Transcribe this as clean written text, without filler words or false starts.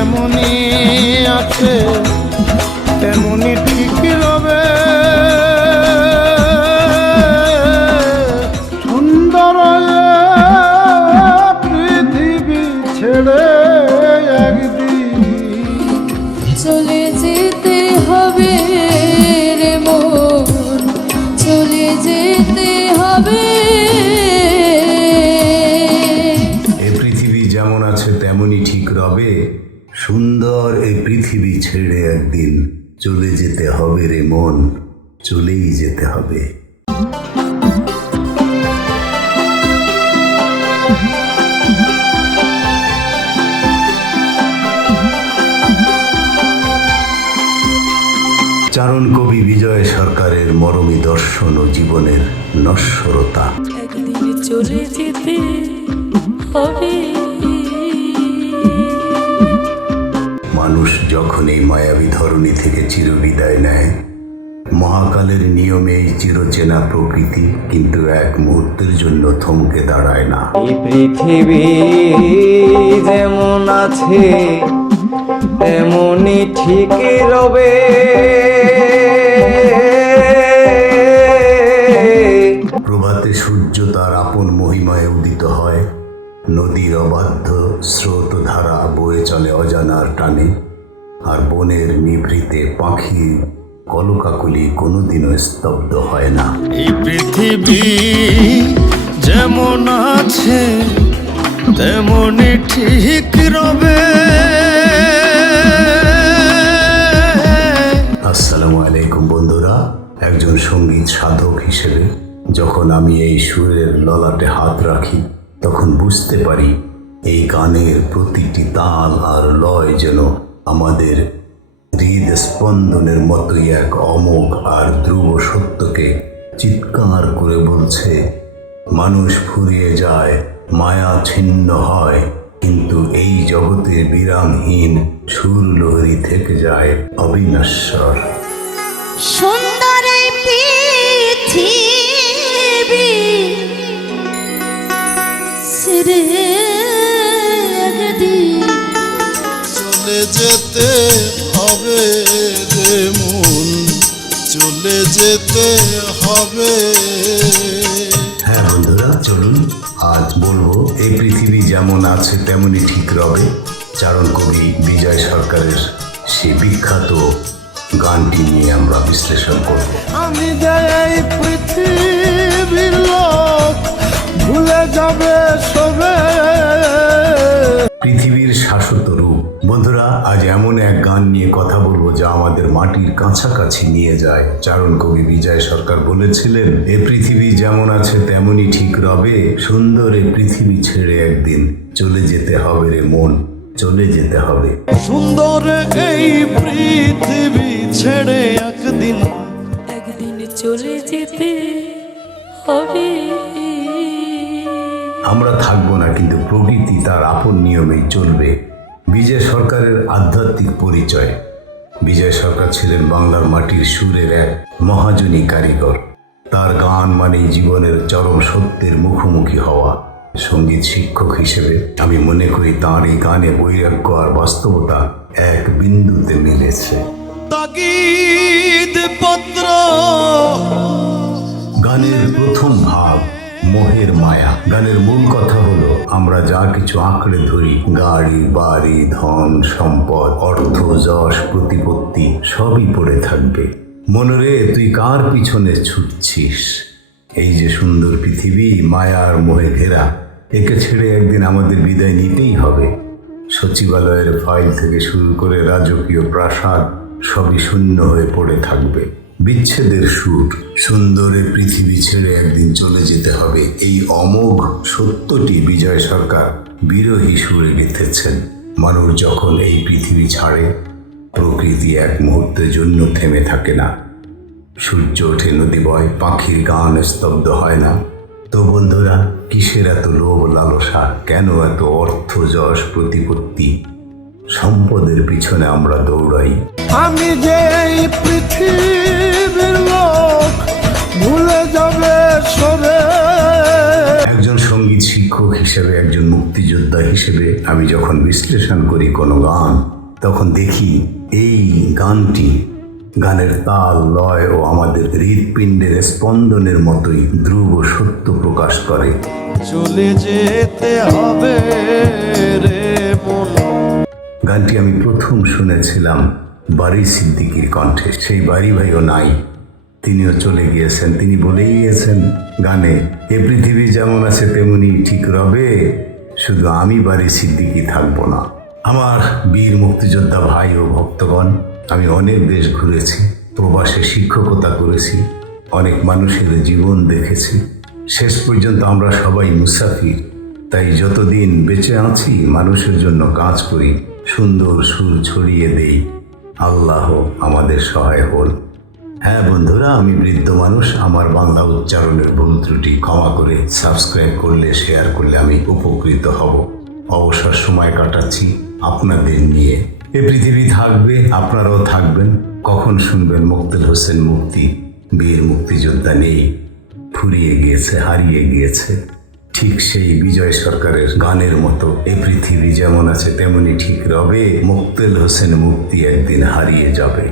যেমনই আছে তেমনই ঠিক রবে। সুন্দর পৃথিবী ছেড়ে একদিন চলে যেতে হবে রে মন, চলে যেতে হবে। এই পৃথিবী যেমন আছে তেমনই ঠিক রবে। সুন্দর এই পৃথিবী ছেড়ে একদিন চলে যেতে হবে রে মন, চলেই যেতে হবে। চারণ কবি বিজয় সরকারের মরমী দর্শন ও জীবনের নশ্বরতা। একদিন চলে যেতে হবে। মানুষ যখন এই মায়াবী ধরণী থেকে চিরবিদায় নেয়, মহাকালের নিয়মে এই চিরচেনা প্রকৃতি কিন্তু এক মুহূর্তের জন্য থমকে দাঁড়ায় না। এই পৃথিবী যেমন আছে তেমনই ঠিক রবে। প্রভাতে সূর্য তার আপন মহিমায় উদিত হয়, নদীর অবাধ্য স্রোত ধারা বয়ে চলে অজানার টানে, আর বনের নিভৃতে পাখি কলকাকলি কোনোদিনও স্তব্ধ হয় না। এই পৃথিবী যেমন আছে তেমনই ঠিক রবে। আসসালামু আলাইকুম বন্ধুরা, একজন সঙ্গীত সাধক হিসেবে যখন আমি এই সুরের ললাটে হাত রাখি তখন বুঝতে পারি এই গানের প্রতিটি তাল আর লয় যেন আমাদের হৃদস্পন্দনের মতোই এক অমোঘ আর ধ্রুব সত্যকে চিৎকার করে বলছে, মানুষ ফুরিয়ে যায়, মায়া ছিন্ন হয়, কিন্তু এই জগতে বিরামহীন সুরলহরী থেকে যায় অবিনশ্বর। সুন্দর এই পৃথিবী ছেড়ে একদিন চলে যেতে হবে রে মন, চলে যেতে হবে। হ্যাঁ বন্ধুরা, চলুন আজ বলবো এই পৃথিবী যেমন আছে তেমনই ঠিক রবে। চারণ কবি বিজয় সরকারের সেই বিখ্যাত গানটি নিয়ে আমরা বিশ্লেষণ করব। আমি যে এই পৃথিবীর লোক ভুলে যাবে সবে। পৃথিবীর শাশ্বত রূপ। বন্ধুরা, আজ এমন এক গান নিয়ে কথা বলবো যা আমাদের মাটির কাছাকাছি নিয়ে যায়। চারণ কবি বিজয় সরকার বলেছিলেন, এ পৃথিবী যেমন আছে তেমনই ঠিক রবে। সুন্দর এ পৃথিবী ছেড়ে একদিন চলে যেতে হবে রে মন, চলে যেতে হবে। সুন্দর এই পৃথিবী ছেড়ে একদিন একদিন চলে যেতে হবে। আমরা থাকবো না, কিন্তু প্রকৃতি তার আপন নিয়মেই চলবে। বিজয় সরকারের আধ্যাত্মিক পরিচয়। বিজয় সরকার ছিলেন বাংলার মাটির সুরের এক মহাজনী কারিগর। তার গান মানেই জীবনের চরম সত্যের মুখোমুখি হওয়া। সঙ্গীত শিক্ষক হিসেবে আমি মনে করি তাঁর এই গানে বৈরাগ্য আর বাস্তবতা এক বিন্দুতে মিলেছে। তাগিদ পত্র গানের প্রথম ভাব মোহের মায়া। গানের মূল কথা হলো, আমরা যা কিছু আঁকড়ে ধরি, গাড়ি বাড়ি ধন সম্পদ অর্থ যশ প্রতিপত্তি সবই পড়ে থাকবে। মনরে তুই কার পিছনে ছুটছিস? এই যে সুন্দর পৃথিবী মায়ার মোহে ঘেরা, একে ছেড়ে একদিন আমাদের বিদায় নিতেই হবে। সচিবালয়ের ফাইল থেকে শুরু করে রাজকীয় প্রাসাদ সবই শূন্য হয়ে পড়ে থাকবে। বিচ্ছেদের সুর। সুন্দরে পৃথিবী ছেড়ে একদিন চলে যেতে হবে, এই অমোঘ সত্যটি বিজয় সরকার বিরহী সুরে লিখেছেন। মানুষ যখন এই পৃথিবী ছাড়ে, প্রকৃতি এক মুহূর্তের জন্য থেমে থাকে না। সূর্য ওঠে, নদী বয়, পাখির গান স্তব্ধ হয় না। তো বন্ধুরা, কিসের এত লোভ লালসা? কেন এত অর্থ যশ প্রতিপত্তি সম্পদের পিছনে আমরা দৌড়াই? আমি যে এই পৃথিবীর লোক ভুলে যাবে সরে। একজন সঙ্গীত শিক্ষক হিসেবে, একজন মুক্তিযোদ্ধা হিসেবে আমি যখন বিশ্লেষণ করি কোনো গান, তখন দেখি এই গানটি, গানের তাল লয় ও আমাদের হৃৎপিণ্ডের স্পন্দনের মতোই ধ্রুব সত্য প্রকাশ করে। চলে যেতে হবে রে মন। গানটি আমি প্রথম শুনেছিলাম বারী সিদ্দিকীর কণ্ঠে। সেই বারী ভাইও নাই, তিনিও চলে গিয়েছেন। তিনি বলেই গিয়েছেন গানে, এ পৃথিবী যেমন আছে তেমনি ঠিক রবে, শুধু আমি বারী সিদ্দিকী থাকবো না। আমার বীর মুক্তিযোদ্ধা ভাই ও ভক্তগণ, আমি অনেক দেশ ঘুরেছি, প্রবাসে শিক্ষকতা করেছি, অনেক মানুষের জীবন দেখেছি। শেষ পর্যন্ত আমরা সবাই মুসাফির। তাই যতদিন বেঁচে আছি মানুষের জন্য কাজ করি, সুন্দর সুর ছড়িয়ে দেই। আল্লাহ আমাদের সহায় হন। হ্যাঁ বন্ধুরা, আমি বৃদ্ধ মানুষ, আমার বাংলা উচ্চারণের ভুল ত্রুটি ক্ষমা করে সাবস্ক্রাইব করলে, শেয়ার করলে আমি উপকৃত হব। অবসর সময় কাটাচ্ছি আপনাদের নিয়ে। এ পৃথিবী থাকবে, আপনারাও থাকবেন। কখন শুনবেন মোক্তেল হোসেন মুক্তি, বীর মুক্তিযোদ্ধা নেই, ফুরিয়ে গিয়েছে, হারিয়ে গিয়েছে। ঠিক সেই বিজয় সরকারের গানের মতো, এ পৃথিবী যেমন আছে তেমনি ঠিক রবে, মোক্তেল হোসেন মুক্তি একদিন হারিয়ে যাবে।